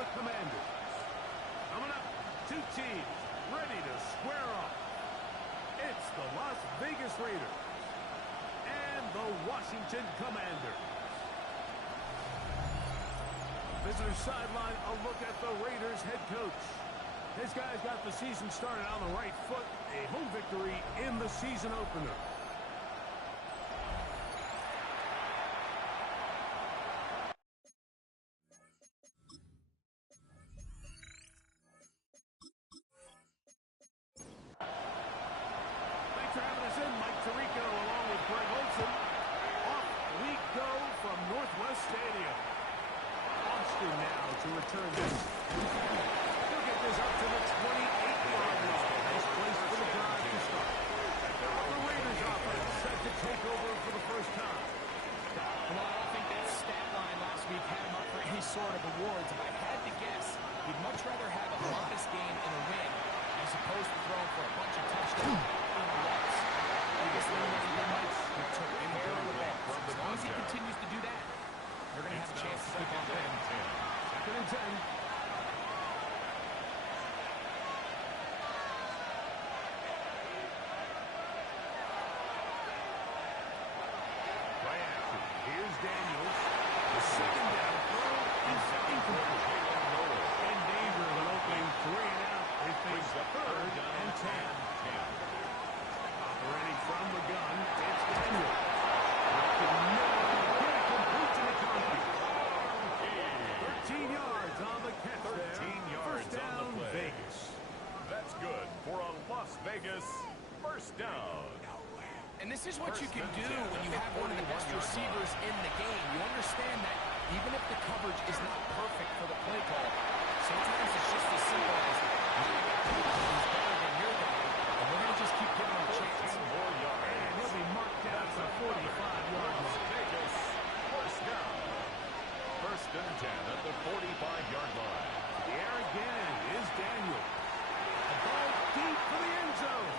the Commanders. Coming up, two teams ready to square off. It's the Las Vegas Raiders and the Washington Commanders. Visitor sideline, a look at the Raiders head coach. This guy's got the season started on the right foot. A home victory in the season opener. Thanks for having us in, Mike Tirico, along with Greg Olson. Off we go from Northwest Stadium. Austin now to return this. He'll get this up to the 28-yard line. Nice place for the drive to start. The Raiders offense set to take over for the first time. Well, I don't think that stat line last week had him up for any sort of awards. If I had to guess, he'd much rather have a modest game in a win as opposed to throwing for a bunch of touchdowns in a loss. Biggest thing that he did he took care of the ball. As long as he continues to do that, they're going to have a chance to keep on winning. Second and 10. Here's Daniels. The second down throw is incomplete. In danger of an opening 3 and out. They face the third and 10. Operating from the gun, it's Daniels. Complete to the concrete. 13 yards on the catch there. 13 yards first down, on the play. Vegas. That's good for a Las Vegas first down. And this is what you can do when you have one of the best receivers in the game. You understand that even if the coverage is not perfect for the play call, sometimes it's just as simple as he's better than your guy, and we're going to just keep giving him a chance. More yards. And he'll be marked down at the 45-yard line. Vegas first down. First and 10 at the 45-yard line. The air again is Daniel. A ball deep for the end zone.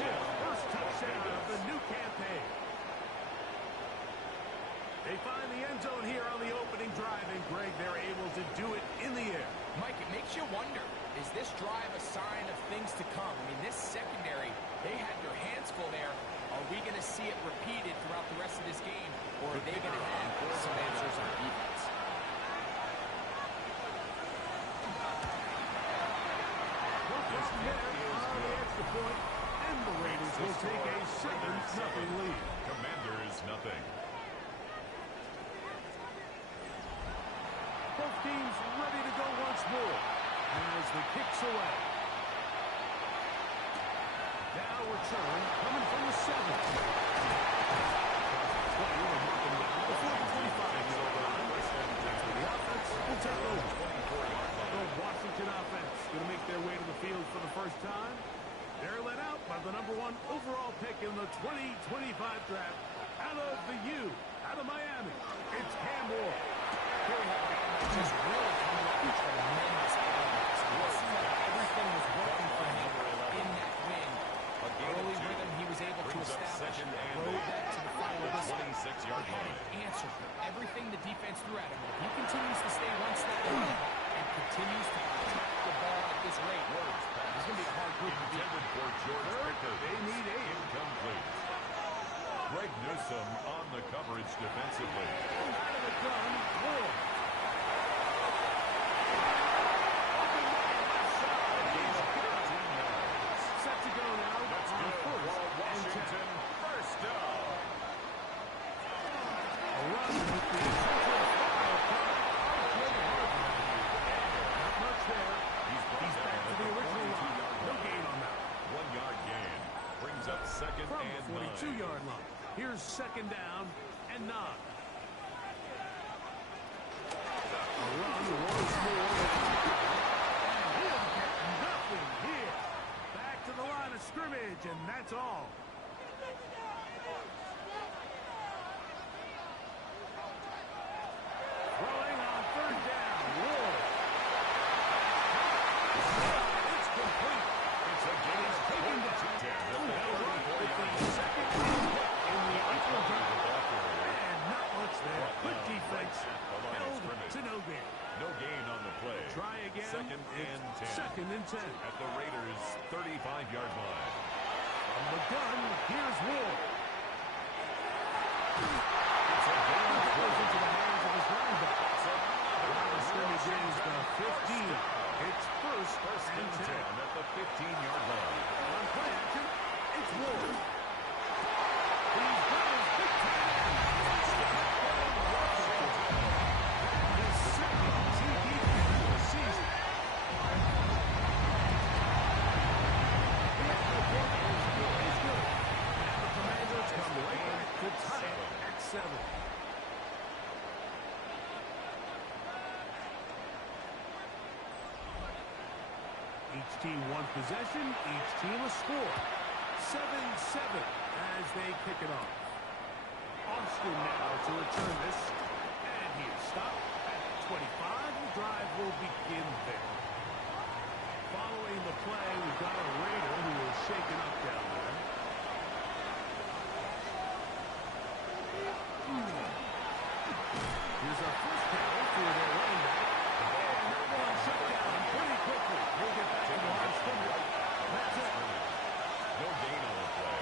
First touchdown of the new campaign. They find the end zone here on the opening drive, and Greg, they're able to do it in the air. Mike, it makes you wonder, is this drive a sign of things to come? I mean, this secondary, they had their hands full there. Are we going to see it repeated throughout the rest of this game, or are they going to have some answers on defense? Extra point, and the Raiders will take a 7-0 lead. Commanders nothing. Both teams ready to go once more as the kicks away. Now return coming from the 7. Before the 25-yard line. The offense will take over. The Washington offense going to make their way to the field for the first time. They're led out by the #1 overall pick in the 2025 draft out of the U, out of Miami. It's Cam Ward. Here we have a guy that's just really coming up with tremendous elements. It seemed like everything was working for him in that win. Early rhythm he was able to establish, rode that to the final whistle. 26-yard line. Answer for everything the defense threw at him. If he continues to stay one step ahead and continues to protect the ball at this rate, he's going to be a hard group to beat. Intended for George Pickard. They need 8. Incomplete. Greg Newsome on the coverage defensively. Out of the gun, Ward. Set to go now. That's on good for Washington. first down. A run with the central not much there. He's back to the original line. No gain on that. 1-yard gain. Brings up second From and the 9. 42-yard line. Here's second down and 9. A run once more. And he'll get nothing here. Back to the line of scrimmage, and that's all. Throwing on third down. Ward. It's complete. It's a gain of 10. With the second in the April game. second and 10. Second and 10. At the Raiders' 35-yard line. From the gun, here's Ward. It's a gain of Goes 12. into the hands of his linebacker. Line of scrimmage is the 15. It's first and 10. At the 15-yard line. On play action, it's Ward. He's got his big time. His second TD of the season. He's good. And the Commanders come right back to tie it at 7. Each team one possession, each team a score. 7-7 as they kick it off. Austin now to return this. And he is stopped at 25. The drive will begin there. Following the play, we've got a Raider who is shaken up down there. Here's our first carry for their running back. And that one shut down pretty quickly. We'll get back to the line of scrimmage. That's it. No gain on the play.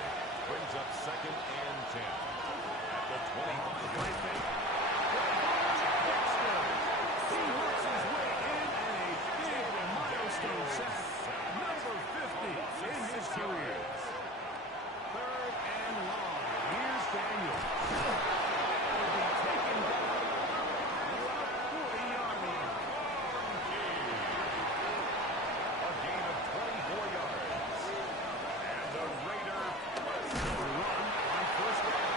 Brings up second and 10. At the 25. Play fake. Dexter. He works his way in and a big milestone sack. Number 50 in his career. Third and long. Here's Daniel. Will be taken down at about 40-yard line. A gain of 24 yards. And the Raider Run on first down.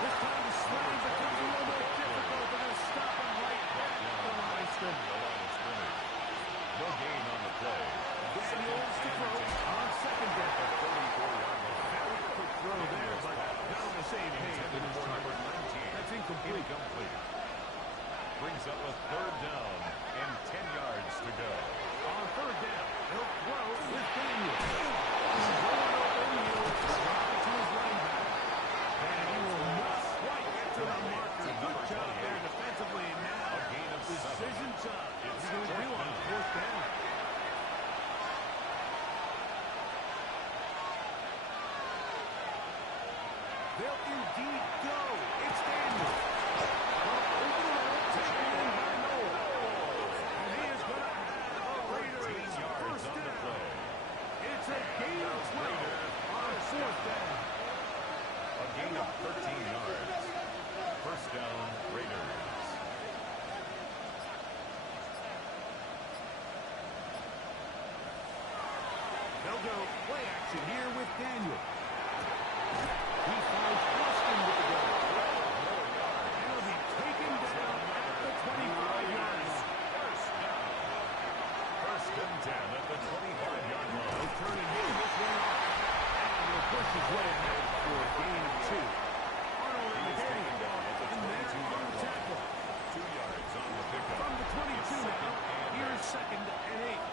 This time the swing becomes a little more difficult. They're going to stop him right at the line of scrimmage. No gain on the play. Daniels to throw on second down. 34-yard line. Very quick throw there, but not on the same page. Intended for number 19. That's incomplete. Brings up a third down and 10 yards to go. On third down, he'll throw with Daniel. He's going open. He'll drop it to his running back. And he will not quite get to the marker. Good job there defensively. And now, A gain of 7. decision time. What's he going to do on fourth down? They'll indeed go. It's Daniel. Taken in by Noel. And he is going to have a Raiders 13 yards first on the down. play. It's a gain of 12 on fourth down. A gain of 13 yards. First down, Raiders. They'll go play action here with Daniel. He finds Austin with the goal. And he'll be taken down at the 25-yard line. First and 10 at the 25-yard line. He'll turn and hand this one off. And he'll push his way ahead for a gain of 2. Arnold and He's Daniel. taken down at the And they're 22-yard on the tackle. 2 yards on the pickup. From the 22 now, here's second and 8.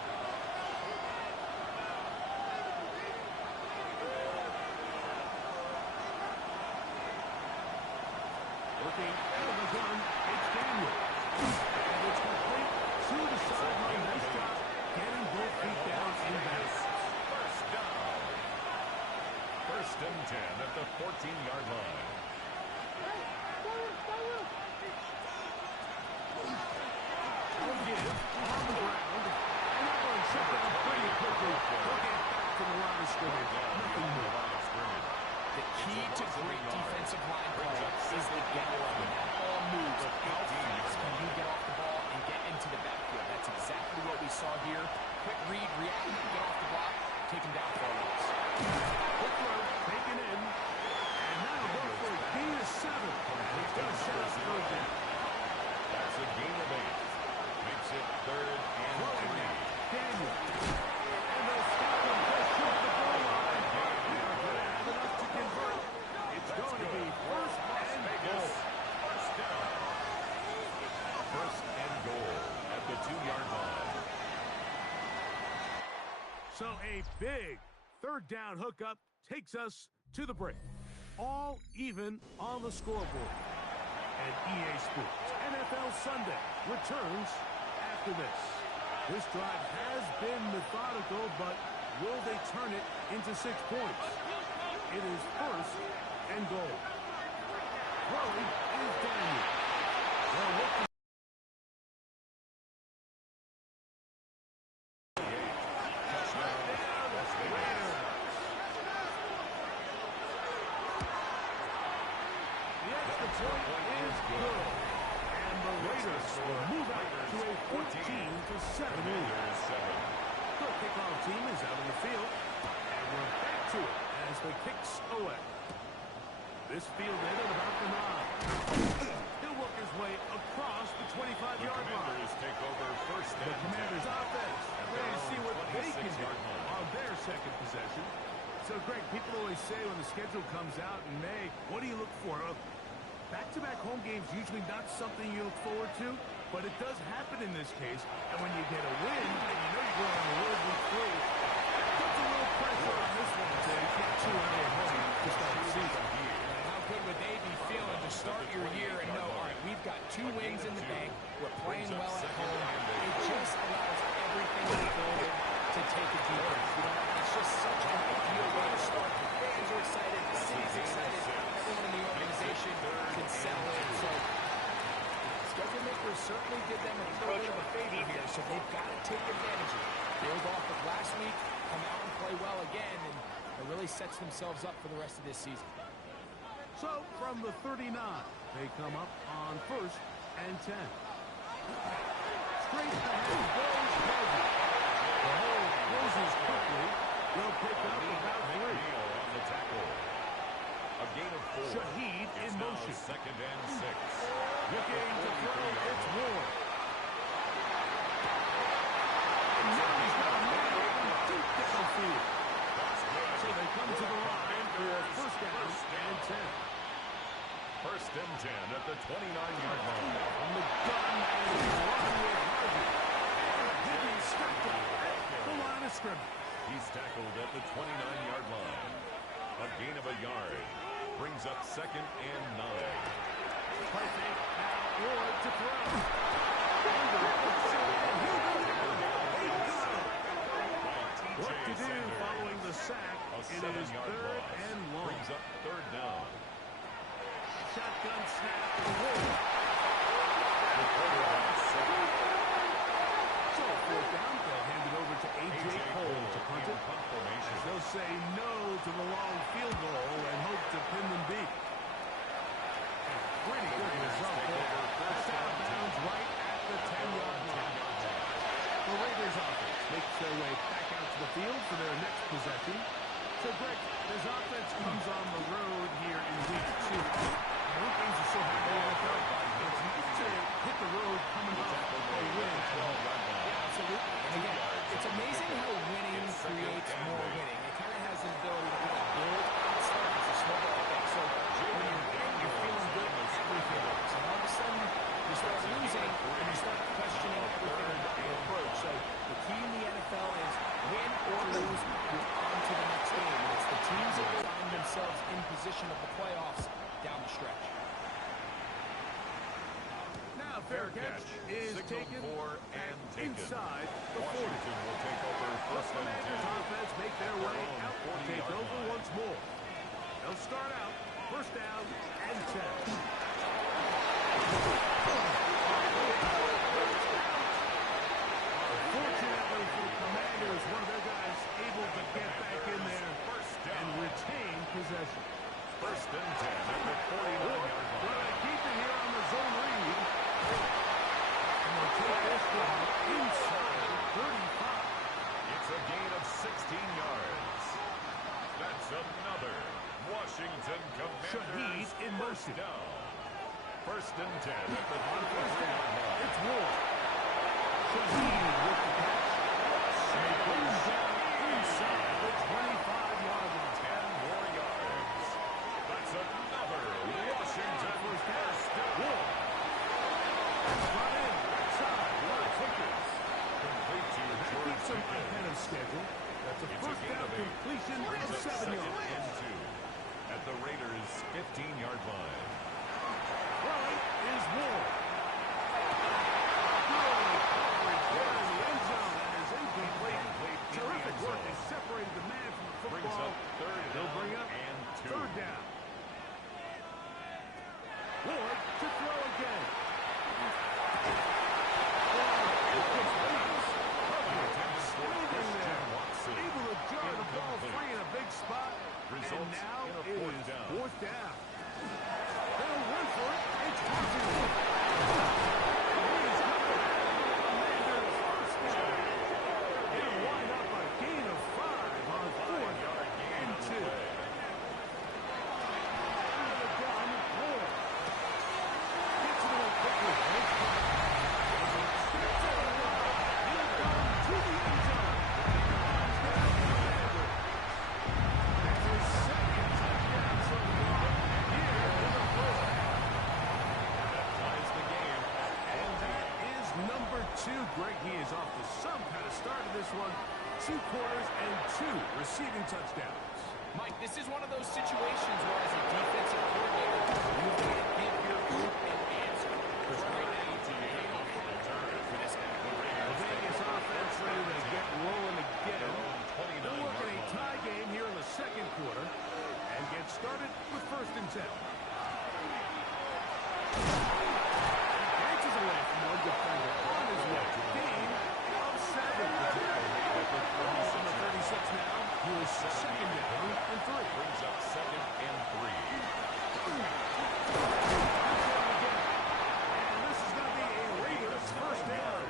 Working out of the gun, it's Daniel. And it's complete to the sideline. Nice job getting both feet down in bounds. First down. First and 10 at the 14-yard line. I'll give on the ground. And that one shut down pretty quickly. They'll get back to the line of scrimmage. Nothing more. The key to great defensive line play is the get up. All moves. How fast can you get off the ball and get into the backfield? That's exactly what we saw here. Quick read, react, get off the block, take him down for a loss. Quick throw, taken in. And now go for a gain of 7. He's going to set up third down. That's a gain of 8. Makes it third and 3. Daniel. And they'll stop him just short the goal line. They're going to have enough to convert. It's going to be first and goal. First down. First and goal at the 2-yard line. So a big third down hookup takes us to the break. All even on the scoreboard. And EA Sports NFL Sunday returns after this. This drive has been methodical, but will they turn it into 6 points? It is first and goal. Throwing is Daniel. They're looking. The extra point is good. And the Raiders will move out to a 14-7 lead. The kickoff team is out on the field. And we're back to it as the kicks away. This field end at about the 9. He'll work his way across the 25-yard line. Take over first The Commanders' offense ready to see what they can do on their second possession. So, Greg, people always say when the schedule comes out in May, what do you look for? Back-to-back home games usually not something you look forward to, but it does happen in this case. And when you get a win, and you know you're going on the road week 3, puts a little pressure on this one to get 2 out of home to start the season. And how good would they be feeling to start your year and know, all right, we've got 2 wins in the bank, we're playing well at home. It just allows everything to forward to take a deep breath. You know, it's just such an ideal way to start. The fans are excited, the city's excited, everyone in the organization can settle in. So schedule makers certainly did them a little bit of a favor here, so they've got to take advantage of it. Build off of last week, come out and play well again, and it really sets themselves up for the rest of this season. So, from the 39, they come up on first and 10. Straight ahead goes Harvey. The hole closes quickly. They'll pick up about 3. On the tackle. A gain of 4. Shaheed in motion. Second and 6. Looking to throw, it's Ward. And now he's got a man deep downfield. So they come to the line for first down and 10. First and 10 at the 29-yard line. From the gun, and he's running with Harvey. And Higgins stepped up at the line of scrimmage. He's tackled at the 29-yard line. A gain of a yard. Brings up second and 9. Play fake. Now Ward to throw. What to do following the sack? It is third and long. Brings up third down. Shotgun snap to Ward. So fourth down, they'll hand it over to A.J. Cole to punt it. As they'll say no to the long field goal and hope to pin them deep. Pretty good result there. That's out of bounds right at the 10-yard line. The Raiders offense makes their way back out to the field for their next possession. So, Greg, this offense comes on the road here in week 2. One things are so hard in the NFL. It's easy to hit the road coming off a win. Yeah, absolutely. And again, it's amazing how winning creates more winning. It kind of has the ability to kind of build on stuff as a snowball effect. So when you're winning, you're feeling good, everything works. And all of a sudden, you start losing, and you start questioning everything about your approach. So the key in the NFL is win or lose, you're on to the next game. And it's the teams that find themselves in position of the playoffs down the stretch. Now, fair catch is taken and inside the 40. Washington will take over The first and Commanders 10. offense make their way out to take over once more. They'll start out first down and 10. Fortunately for the Commanders, one of their guys able to get back in there and retain possession. First and 10 at the 49-yard line. Well, they keep it here on the zone read. And they'll take this one inside 35. It's a gain of 16 yards. That's another Washington Commanders Shaheed in motion. down. First and 10 at the 43-yard line. It's Ward. Shaheed with the catch. And it goes down inside the 25-yard line. 10 more yards. That's another Washington first down. Ward. Brought in outside. Love Higgins. Complete to That George keeps them Pickens. ahead of schedule. That's a It's a first gain down of 8. completion Brings of up 7 second yards. and 2 at the Raiders' 15-yard line. Throwing is Ward. number 2. Greg, he is off to some kind of start in this one. 2 quarters and 2 receiving touchdowns. Mike, this is one of those situations where as a defensive coordinator, you've got to give your group an answer. Because right now, they don't have a turn for this guy. The Vegas offense ready to get rolling again. They'll look at a tie game here in the second quarter and get started with 1st and 10. Dances away from one defender on his way. Gain of 7. On the 36 now. Here's 2nd down and 3. Brings up 2nd and 3. And this is going to be a Raiders 1st down.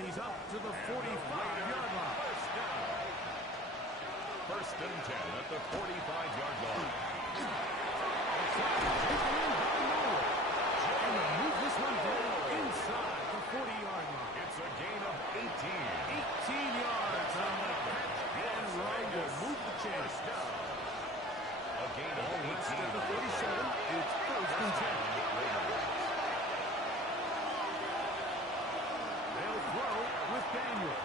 He's up to the 45-yard line. 1st and 10 at the 45-yard line. And they'll move this one down inside the 40-yard line. It's a gain of 18. 18 yards on the catch and run will move the chains. A gain of 18. Instead of the 47, it's 1st and 10. They'll throw with Daniel.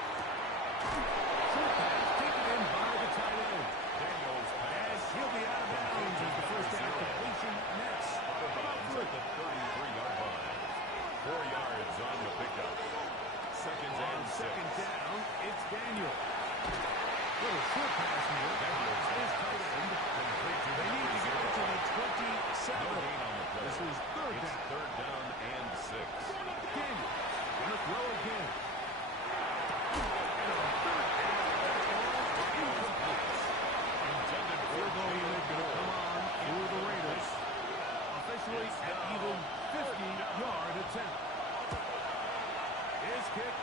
Short pass taken in by the tight end. Daniels pass. And he'll be out of bounds as the first down completion nets. At the 33-yard line. 4 yards on the pickup. 2nd and 6. 2nd down, it's Daniel. Little short pass here. Daniels His tight end. They need to get to the 27. No gain on the play. This is 3rd It's down. 3rd down and 6. Daniel gonna throw again. And on 3rd down, incomplete. Intended for Field goal unit gonna come on for the Raiders. Officially at even 50-yard attempt. His kick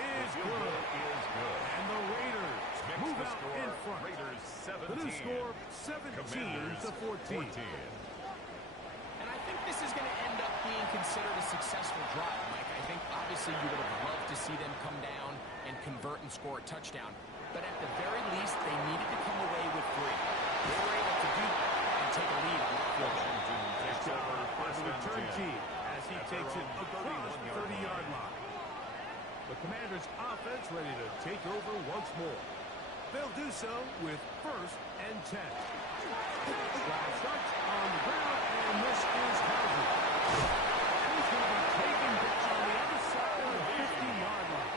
is good. Is good. And the Raiders Makes move the out score. in front. Raiders 17. The new score, 17 Commanders to 14. 14. And I think this is going to end up being considered a successful drive, Mike. I think obviously you would have loved to see them come down and convert and score a touchdown. But at the very least, they needed to come away with 3. They were able to do that and take a lead on that field goal. Takes over By 1st the and return 10. team as he takes it across the 30-yard line. The Commanders' offense ready to take over once more. They'll do so with 1st and 10. Drive starts on the ground, and this is Harvey. And he's going to be taken down on the other side of the 50-yard line.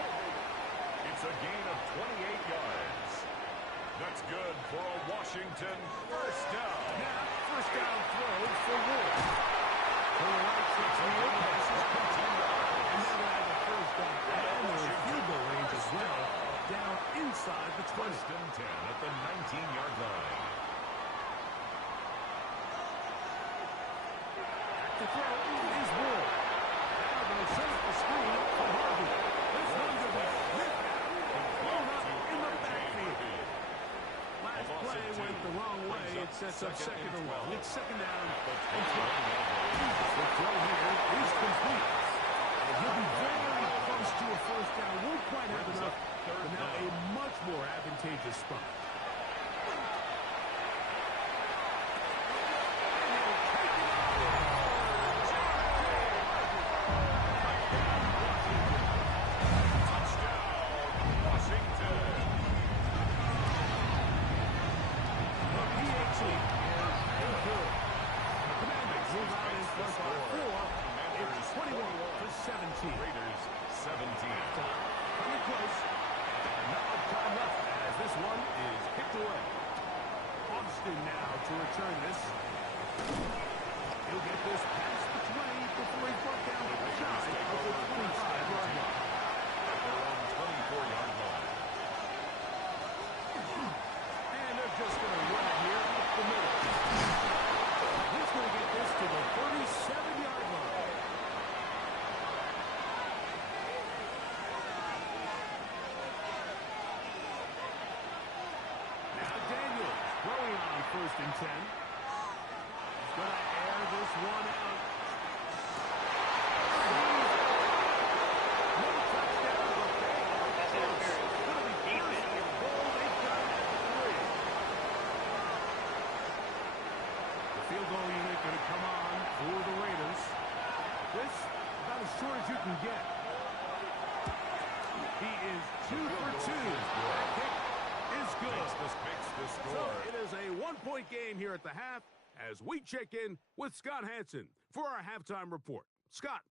It's a gain of 28 yards. That's good for a Washington 1st down. Now, 1st down throw for Ward. To the right, 6 meter passes 15 yards. And now they have a 1st down. And they're in field goal range as well, down inside the 20. 1st and 10 at the 19-yard line. The throw is Ward. Now they'll set up the screen for Harvey. This one's going to be ripped out and thrown up in the backfield. Last play went the wrong way. It sets up 2nd and 1. It's 2nd down and 12. The throw here is complete. And he'll be very close to a 1st down. Won't quite have enough, but now a much more advantageous spot. Raiders 17. Coming close. And not much time left as this one is kicked away. Austin now to return this. He'll get this past the 20 before he's brought down shy of the 25-yard line. At their own 24-yard line. And they're just going to run it here up the middle. He's going to get this to the 37-yard line. Now Daniels throwing on 1st and 10. He's going to air this one out. No touchdown, but they are close. Going to be first and goal. They've got it at the 3. The field goal unit going to come on for the Raiders. This about as short as you can get. He is 2 for 2. That kick is good. Makes the So score. it is a one-point game here at the half as we check in with Scott Hanson for our halftime report. Scott.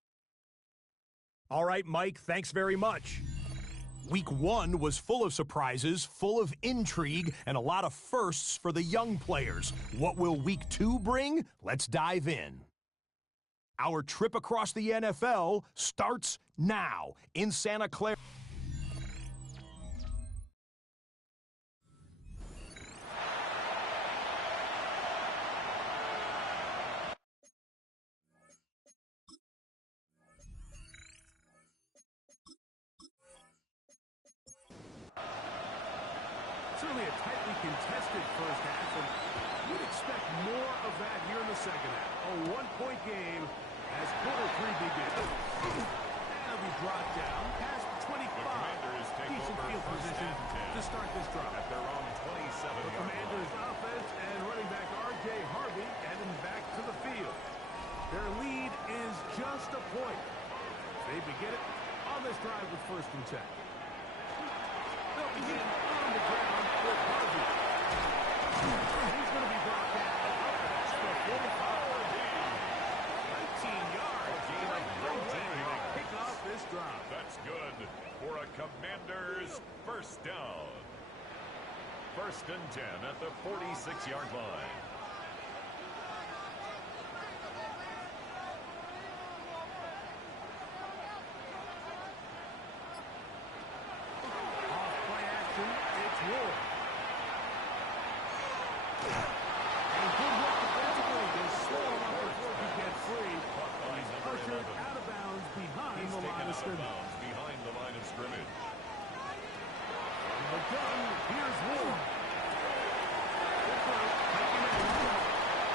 All right, Mike, thanks very much. Week 1 was full of surprises, full of intrigue, and a lot of firsts for the young players. What will Week 2 bring? Let's dive in. Our trip across the NFL starts now in Santa Clara. Certainly a tightly contested first half, and you'd expect more of that here in the second half. A one-point game as quarter 3 begins. And it'll be brought down past 25. Commanders take Decent over field first position and 10 to start this drive. At their own 27 The Commanders offense and running back R.J. Harvey heading back to the field. Their lead is just a point. They begin it on this drive with first and 10. They'll begin on the ground with Harvey. He's going to be brought down up to 45. 19 yards. Great way to kick off this drive. That's good for a Commanders first down. First and 10 at the 46-yard line. Off play action, it's Ward. And good work defensively to slow him up before he gets free. He's ushered out of bounds behind the line of scrimmage. Behind the line of scrimmage. From the gun, here's Ward. Good throw, taking it in.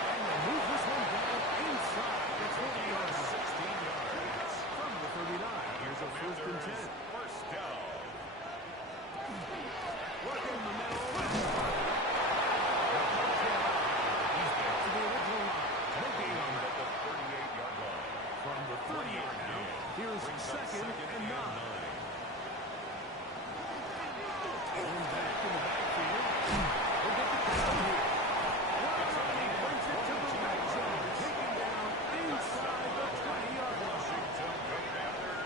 And they move this one down inside the 20-yard line. 16 yards. From the 39, here's a first and 10. First down. Working the middle. He's back to the original line. No gain on that. At the 38-yard line. From the 30-yard now, here's Brings up second and 9. Going back in the backfield. We'll get the down here. One he brings it to the red zone. Taken down inside the 20-yard line.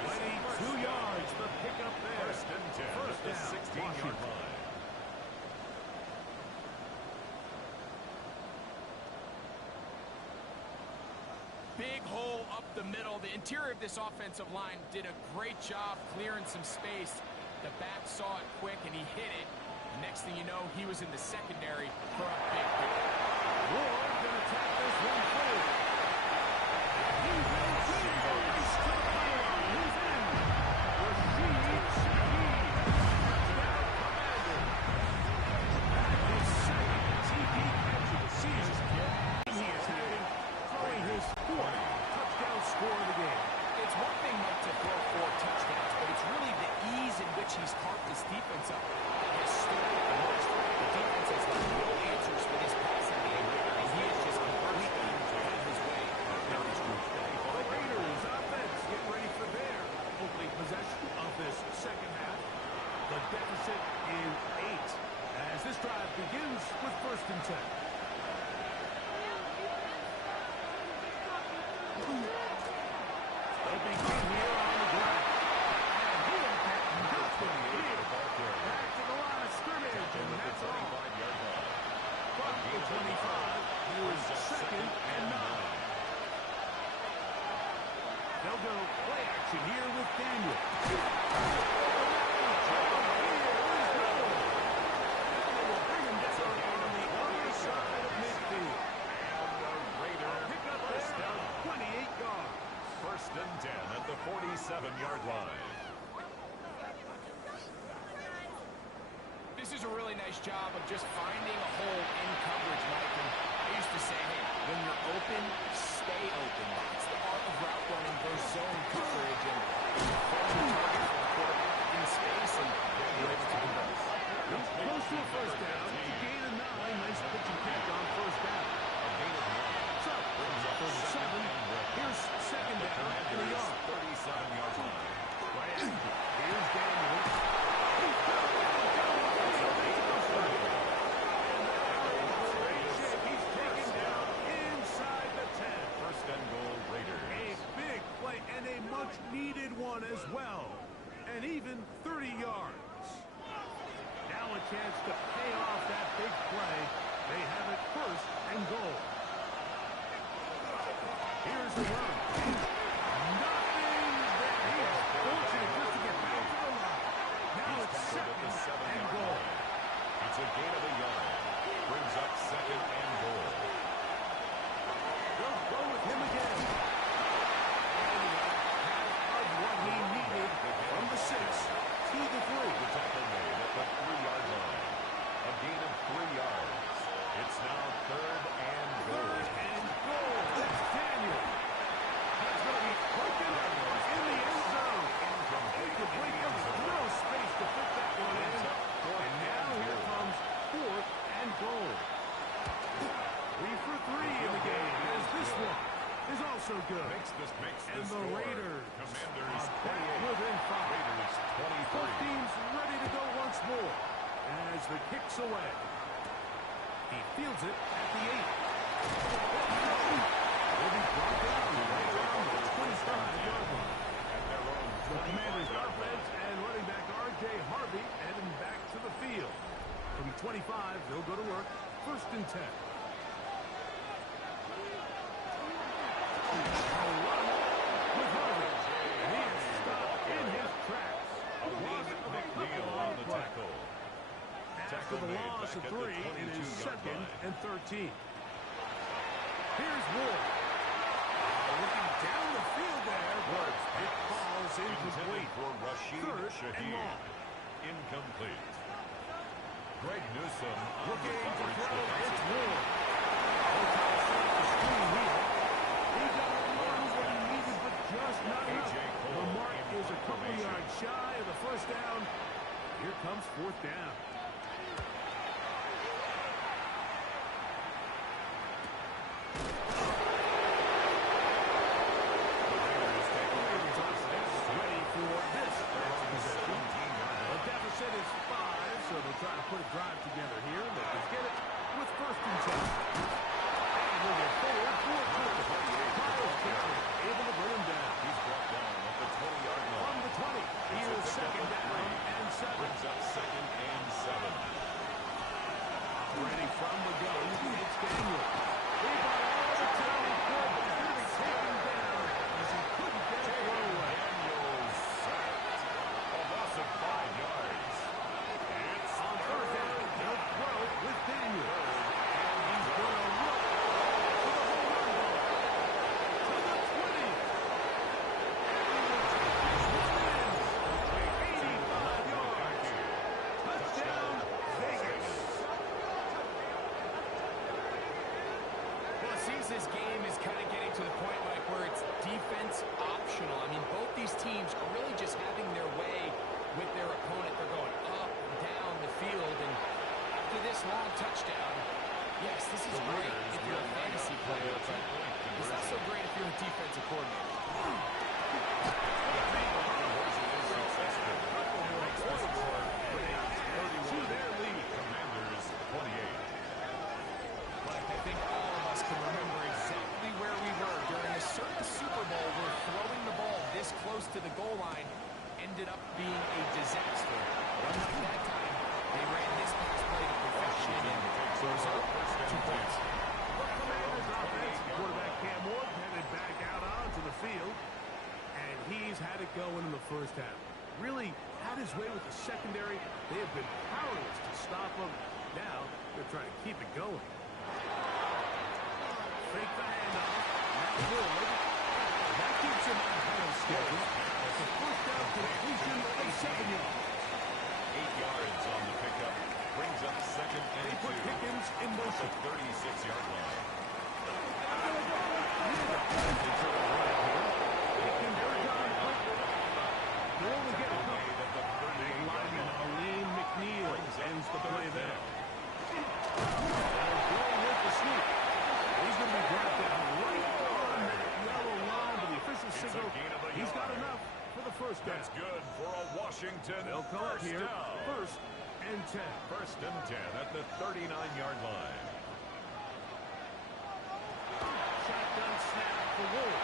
22 yards, the pickup there. First and 10 First at the down, 16-yard Washington. line. Big hole up the middle. The interior of this offensive line did a great job clearing some space. The back saw it quick, and he hit it. Next thing you know, he was in the secondary for a big hit. Ward gonna tap this one through. He will see the race to the pylon. He's in. Rashid Shaheed. Touchdown, Commanders. That is second TD catch of the season. He is having throwing his fourth touchdown score of the game. It's one thing, Mike, to throw 4 touchdowns, but it's really the ease in which he's carved this defense up that has stood out the most. The defense has left no answers for this passing game, and he is just completely on his way down the street. The Raiders offense get ready for their opening possession of this second half. The deficit is 8 as this drive begins with first and 10. They'll begin here on the ground. And he'll get nothing here. Back to the line of scrimmage, and that's all. 35-yard line. From the 25, here's second and 9. They'll go play action here with Daniel. They will bring him down on the other side of midfield. Pick up this down 28 yards. First and 10 at the 47-yard line. This is a really nice job of just finding a hole in coverage, Mike. And I used to say, hey, when you're open, stay open. That's the art of route running versus zone coverage. And finding the target for the quarterback in space, and you're able to convert. He's close to a first down. To gain a 9. Nice pitch and kick on first down. So, from the 7, here's second down and a yard. 37 yards line. Play action. Here's Daniel. much-needed one as well. And even 30 yards. Now a chance to pay off that big play. They have it first and goal. Here's the run. Nothing there. He is fortunate just to get back to the line. Now it's second and goal. It's a gain of a yard. Brings up second and goal. They'll go with him again. And half of what he needed from the 6 to the 3. The tackle made at the 3-yard line. A gain of 3 yards. It's now third and goal. Third and goal. That's Daniel. That's going to be broken up in the end zone. Incomplete. There was no space to fit that one in. And now here comes fourth and goal. 3 for 3 in the game, as this one is also good. Makes this And the score. Raiders Commanders are back 28. within 5. Raiders 23. Both teams ready to go once more as the kick's away. He fields it at the 8. Will be brought down right around the 25-yard line. At their own The Commanders' 25-yard offense line. and running back R.J. Harvey heading back to the field. From the 25, they'll go to work. First and 10. With Harvey. And he is stopped in his tracks. A loss of a couple on the tackle. After the loss of 3, it is second and 13. Here's Ward. Looking down the field there, but it falls incomplete. For Rashid Third and Shaheed. long. Incomplete. Greg Newsome on the Looking to coverage throw, it's defensive. Ward. The screen here. He got one what he needed, but just not enough. A.J. Cole The mark in is a couple formation. yards shy of the first down. Here comes fourth down. Ready for this possession. The deficit is 5, so they'll try to put a drive together here. They can get it with first and 10. And we'll get forward for Miles Garrett, able to bring him down. He's brought down at the 20-yard line. From the 20, here's second down and 7. Brings up second and 7. Ready from the gun, it's Daniel. He got all the time he could, but he's going to be taken down as he couldn't get it throw away. Daniels sacked. A loss of 5 yards. It's On third down, he'll throw with Daniel. And he's going to look for the home run ball. To the 20. And he will take this one in. 85 yards. Touchdown, Vegas. Well, it seems this game is kind of getting to the point, Mike, where it's defense optional. I mean, both these teams are really just having their way with their opponent. They're going up and down the field, and after this long touchdown, yes, this is great if you're a fantasy player, but it's not so great if you're a defensive coordinator. To their lead. Commanders 28. But I think all of us can remember exactly where we were during a certain Super Bowl where throwing the ball this close to the goal line ended up being a disaster. But unlike that time, they ran this pass play to perfection and the result, 2 points. Commanders offense, quarterback Cam Ward headed back out onto the field, and he's had it going in the first half. Really had his way with the secondary. They have been powerless to stop him. Now they're trying to keep it going. Fake the handoff. Now Ward. That keeps him ahead of schedule. That's a first down completion of 7 yards. 8 yards on the pickup. Brings up second They and put 2. Pickens in At the motion. 36-yard line. They can get it done quickly. They only get a couple. Made at the 38-yard Lineman line. Aleem McNeil ends the play third there. down. Going with the sneak. He's going to be brought down right on that yellow line, but the official signal, a gain of a he's got yard. enough for the first down. That's good for a Washington They'll come up first here. down. First and 10. First and 10 at the 39-yard line. Shotgun snap for Ward.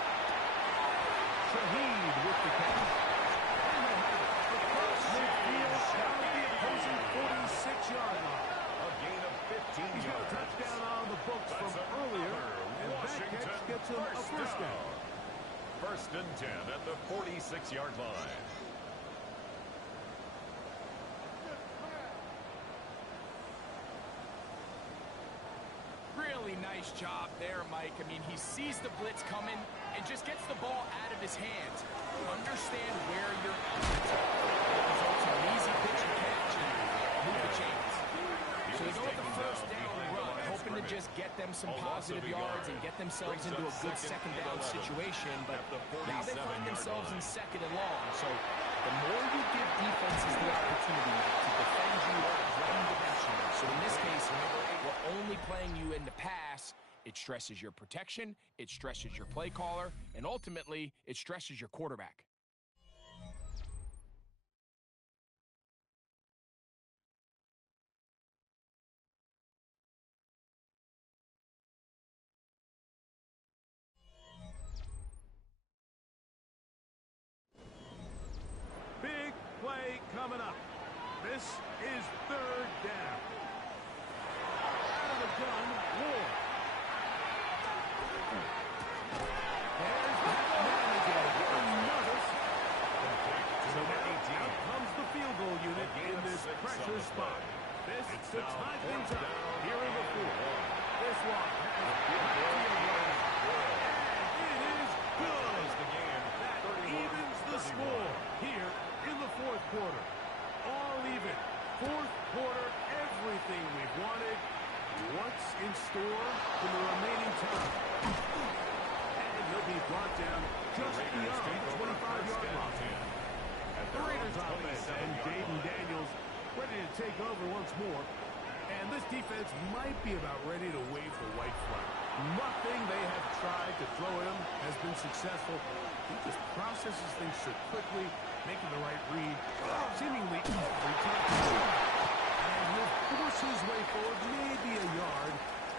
Shaheed with the catch. And they have it across midfield down the opposing 46-yard line. A gain of 15 He's got a yards. touchdown on the books from earlier, and that catch gets him a first down. First and 10 at the 46-yard line. Really nice job there, Mike. I mean, he sees the blitz coming and just gets the ball out of his hands. Understand where you're at. Results in an easy pitch and catch and move the chains. So they go with the first down run, hoping to just get them some positive yards and get themselves into a good second down situation. But now they find themselves in second and long. So the more you give defenses the opportunity to defend you one-dimensional. So in this case, we're only playing you in the pass. It stresses your protection, it stresses your play caller, and ultimately, it stresses your quarterback. Big play coming up. This is third down. Out of the gun, Ward. There's Matt Manager. Another. So now out comes the field goal unit in this pressure spot. This to tie things up here in the fourth. This one has field goal. And it is good. That evens the score here in the fourth quarter. All even. Fourth quarter, everything we've wanted. What's in store in the remaining time? And he'll be brought down just beyond the 25-yard line. The Raiders offense and Jaden Daniels ready to take over once more. And this defense might be about ready to wave the white flag. Nothing they have tried to throw at him has been successful. He just processes things so quickly, making the right read, seemingly every time. And he'll force his way forward, maybe a yard.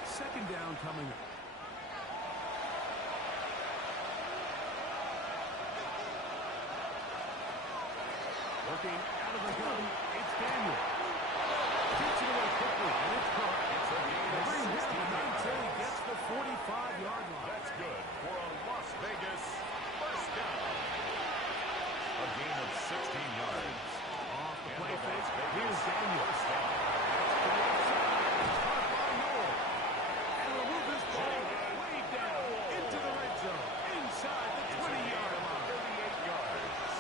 Second down coming up. Working out of the gun, it's Daniel. Gets it away quickly, and it's caught. They bring him until he gets the 45-yard line. That's good for a Las Vegas first down. A gain of 16 yards. Off the play fake, here's Daniel. First down. To the outside, it's caught by Noel. And will move this ball way down into the red zone, inside the 20-yard line. 38 yards.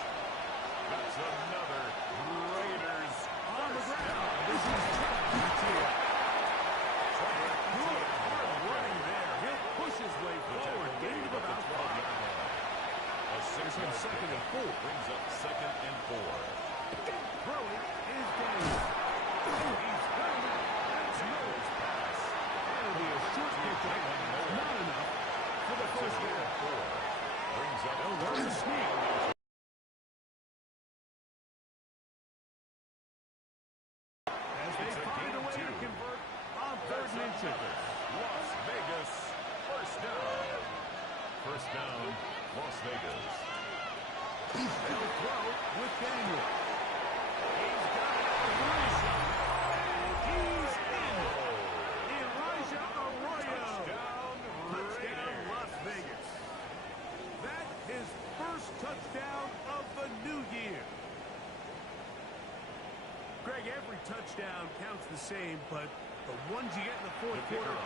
That's another Raiders On the ground, this is Travis. Good hard running there. He'll push his way forward, gain of about 5. A Here's him second and 4. brings up second and 4. Throwing is Daniel. He's got it. That's Noel's pass. That'll be a short pickup. Not enough for the first down. Brings up They'll run the sneak. As they find a way to convert on third and inches. Las Vegas first down. First down, Las Vegas. They'll throw with Daniel. He's got Elijah. And he's in. Elijah Arroyo. Touchdown, Las Vegas. That is first touchdown of the new year. Greg, every touchdown counts the same, but the ones you get in the fourth quarter,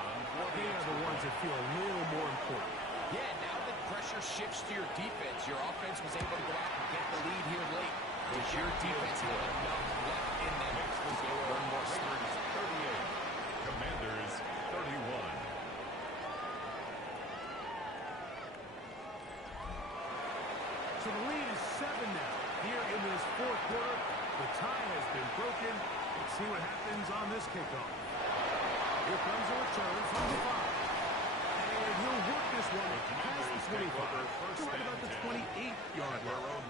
they are the ones that feel a little more important. Yeah, now that pressure shifts to your defense, your offense was able to go out and get the lead here late. Because your defense had enough left in them to go one more stop. 38. Commanders 31. So the lead is 7 now. Here in this fourth quarter, the tie has been broken. Let's see what happens on this kickoff. Here comes a return from the 5. And he'll work this one past the 25 to right about the 28-yard line.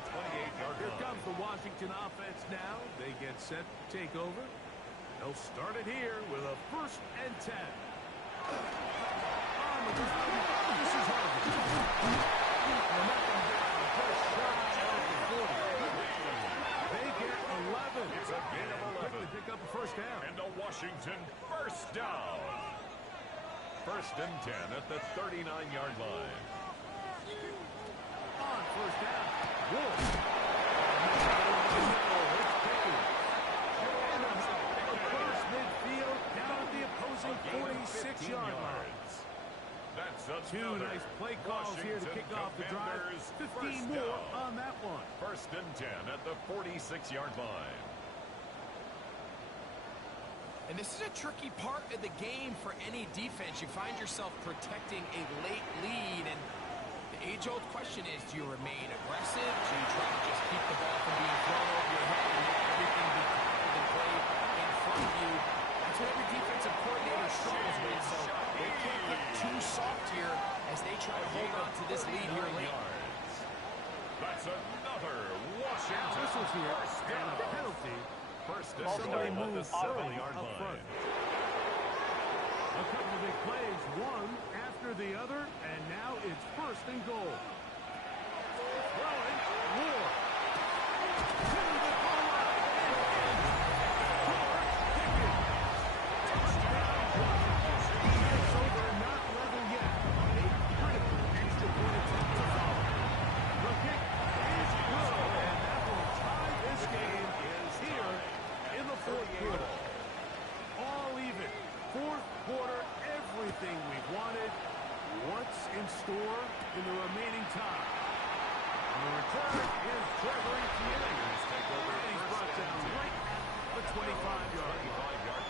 Here comes the Washington offense now. They get set to take over. They'll start it here with a 1st and 10. On the ground, this is Harvey. And that one down, Washington, first down. First and 10 at the 39-yard line. On first down, Wolf. Across midfield, down at the opposing 46-yard line. That's Two nice play calls here to kick off the drive. 15 more on that one. First and 10 at the 46-yard line. And this is a tricky part of the game for any defense. You find yourself protecting a late lead, and the age-old question is, do you remain aggressive? Do you try to just keep the ball from being thrown over your head and let everything be tackled and played in front of you? That's what every defensive coordinator struggles with, so they can't get too soft here as they try to hold on to this lead here late. That's another Washington Whistles here, first and a down. penalty. First and Somebody 10 at the moves early 7-yard up front. line. A couple of big plays, one after the other, and now it's first and goal. Throwing, Ward. To the goal line, and George Pickens. Touchdown, Washington. It's over, not level yet. A critical extra point attempt to follow. The kick is good, and that will tie this game here in the fourth quarter. All even. Fourth quarter, everything we wanted. What's in store in the remaining time? On the return is Trevor Etienne. And he's brought down right at the 25-yard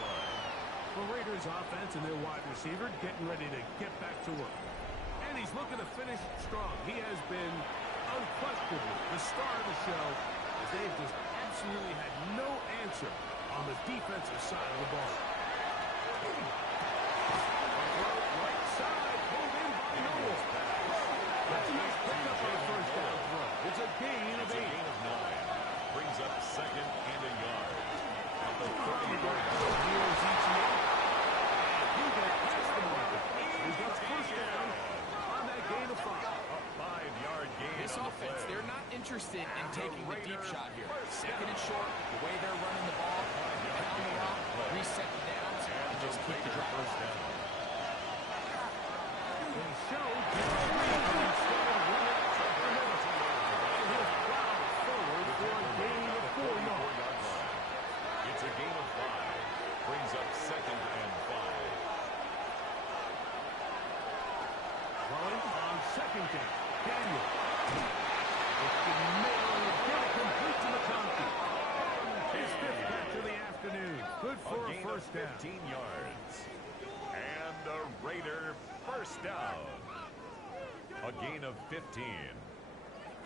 line. The Raiders offense and their wide receiver getting ready to get back to work. And he's looking to finish strong. He has been unquestionably the star of the show, as they've just absolutely had no answer on the defensive side of the ball. Right side, pulled in by Noel. That's a nice pickup on the first down throw. It's a gain of 8. Brings up second and a yard. At the 30-yard line. Here's Etienne. He got past the marker. He got first down on that gain of 5. A 5-yard gain. This on the offense, play. they're not interested in taking the deep shot here. Second and short, the way they're running the ball, pound the rock, reset the downs, and just keep the drive. First down. He showed Gerald Reed instead of running Trevor Middleton. And he'll plow forward for a gain of 4 yards. It's a gain of 5. Brings up second and 5. Throwing on second down. Daniel. It's the middle and get it complete to McConkey. His 5th catch of the afternoon. Good for a first down. 15 yards. And the Raider first down. A gain of 15.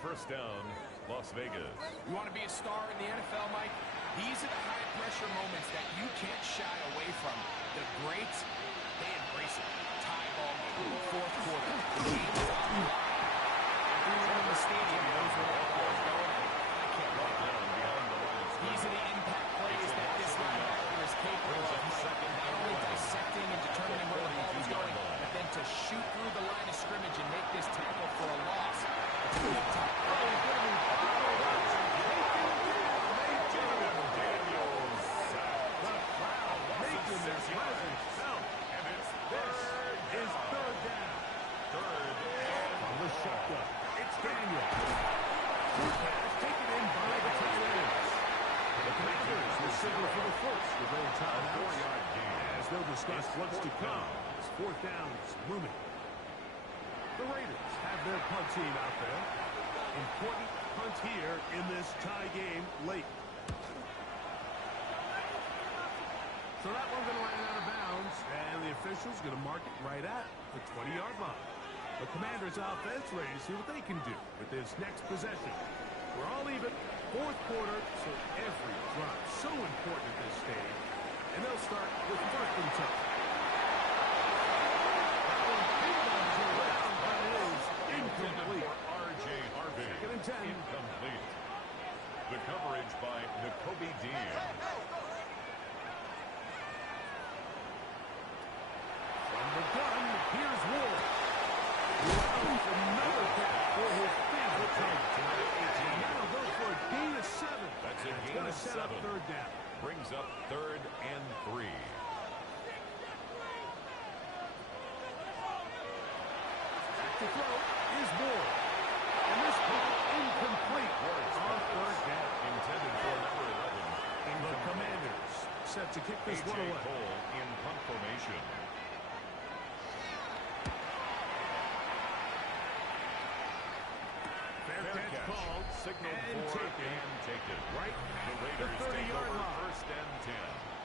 First down, Las Vegas. You want to be a star in the NFL, Mike? These are the high-pressure moments that you can't shy away from. The greats, they embrace it. Tie ball game, fourth quarter. The game is on the line. Everyone in the stadium knows where that ball is going. I can't wait. Down behind the line of These are the impact plays that this linebacker is capable of, Mike. Not only dissecting and determining where the ball is going, but then to shoot through the line of scrimmage and make this tackle for a loss. It's a big time. Making their presence felt. And it's This is third down. third and From the shotgun, it's Daniel. Good pass taken in by the tight ends. The Commanders will signal for the first with their timeout. 4-yard gain. As they'll discuss what's to come. As fourth down is looming. The Raiders have their punt team out there. Important punt here in this tie game late. So that one's going to land out of bounds, and the official's going to mark it right at the 20-yard line. The Commanders' offense ready to see what they can do with this next possession. We're all even, fourth quarter, so every drop so important at this stage. And they'll start with first and 10. That one bounces around, but it is incomplete. For R.J. Harvey. Second and 10. Incomplete. The coverage by Nakobe Dean. From the gun, here's Ward. Wow, another catch for his favorite target. And that'll go for a gain of 7. That's a It's gain going to of set up 7. third down. brings up 3rd and 3. To throw is Ward. And this ball incomplete on 3rd down. Intended for number 11. The Commanders set to kick this one away. Cole in punt formation. Fair catch called. Signaled And for taken. and taken. Right The the Raiders take 30-yard over line. 1st and 10.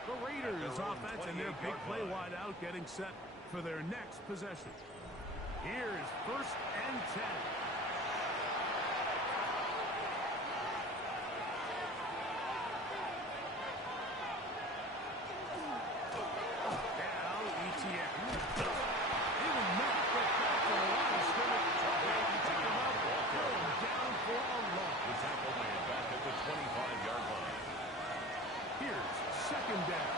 The Raiders At their own offense and their big 28-yard play line. wide out getting set for their next possession. Here's 1st and 10. Now ETN. He will not get back to the line of scrimmage. Pick him up, throw him down for a loss. The tackle made back at the 25-yard line. Here's 2nd down.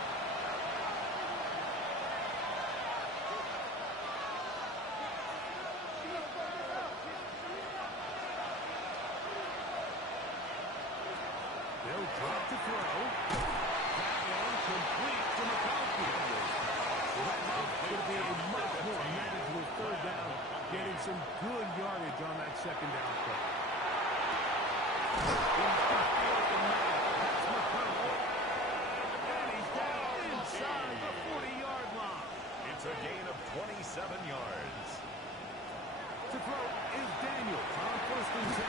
They'll drop to throw. That one complete to McConkey. That's going to be a much more manageable 3rd down, getting some good yardage on that 2nd down play. That's McConkey. And he's down inside the 40-yard line. It's a gain of 27 yards. To throw is Daniels on 1st and 10.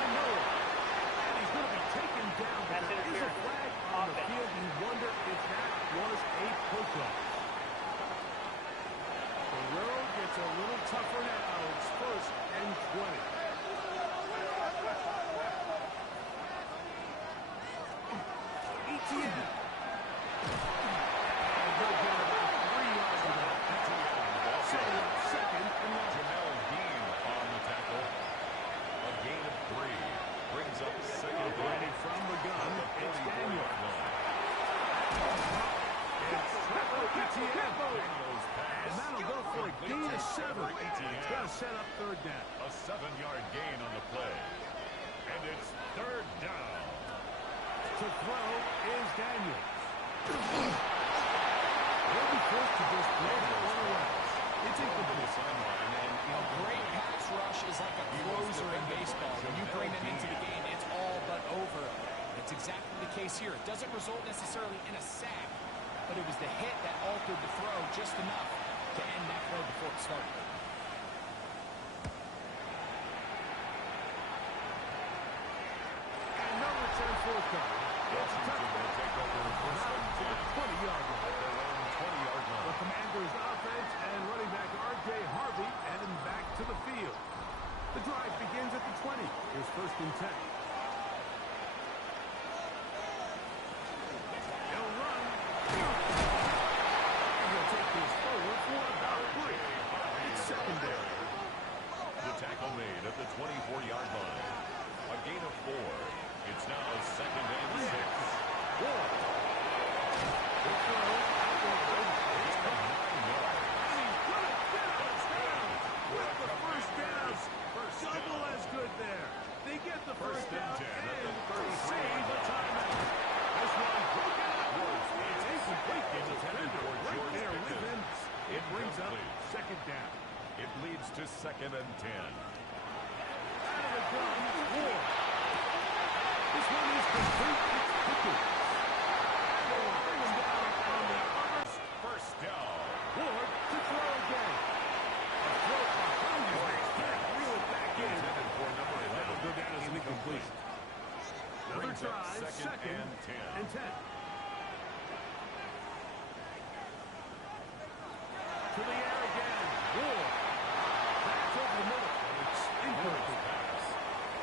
And he's going to be taken down, but there is a flag on the field. You wonder if that was a push-up. The road gets a little tougher now. It's 1st and 20. ETN. And they'll get about 3 yards of that. Setting up 2nd and 1. Jamel Dean on the tackle. A gain of 3. Brings up 2nd and 3. Ready from the gun. It's Daniel. It's Trevor Etienne. Daniels pass. And that'll go for a gain of 7. Etienne. It's going to set up 3rd down. A 7-yard gain on the play. And it's 3rd down. To throw is Daniels. They'll be forced to just play that one away. It's To the incomplete. sideline and A great pass rush is like a closer in baseball. When you bring them into the game, it's all but over. That's exactly the case here. It doesn't result necessarily in a sack, but it was the hit that altered the throw just enough to end that play before it started. And no return forthcoming. Washington will take over 1st and 10. 20-yard line. At their own 20-yard The line. Commanders' offense and running back R.J. Harvey heading back to the field. The drive begins at the 20. Here's 1st and 10. He'll run. And he'll take this forward for about 3. It's secondary. The tackle made at the 24-yard line. A gain of 4. It's now 2nd and 6. Ward. The throw. It's 9 yards. And he's going to get us down with the 1st down. Double as good there. They get the 1st down and save a timeout. This one broken up. It's incomplete. The defender right there with him. It brings up 2nd down. It leads to 2nd and 10. Out of the gun, Ward. This one is complete. It's Pickens. And they will bring him down on the other. 1st down. Ward to throw again. A throw behind his legs. Can't reel it back in. Intended for number 11. That'll go down as an incomplete. Another Brings up drive, 2nd and 10. and 10. To the air again. Ward. Back over the middle. It's incomplete. Pass.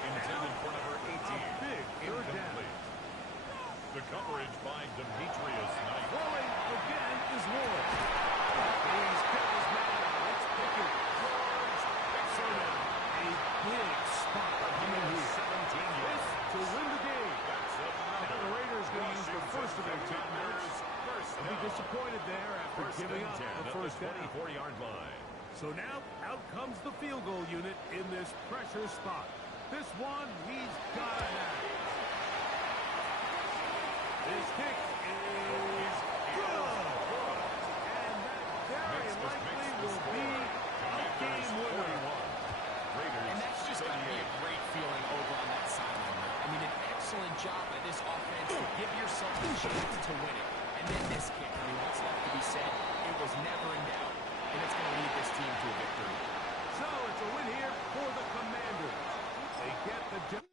Intended for number 18. A big 3rd down. Incomplete. The coverage by Demetrius Knight. Throwing again is Ward. He's got his man. It's Pickens. So now, a big spot coming here. 17 yards. To win the game. That's Now the Raiders going to use the first of their timeouts. They'll be disappointed there after 1st giving and up 10 the at 1st the down. 24-yard line. So now out comes the field goal unit in this pressure spot. This one he's got to have. kick is good. And that very likely will be a game winner. And that's just going to be a great feeling over on that sideline. I mean, an excellent job by this offense to give yourself a chance to win it. And then this kick, I mean, what's left to be said? It was never in doubt, and it's going to lead this team to a victory. So it's a win here for the Commanders. They get the job.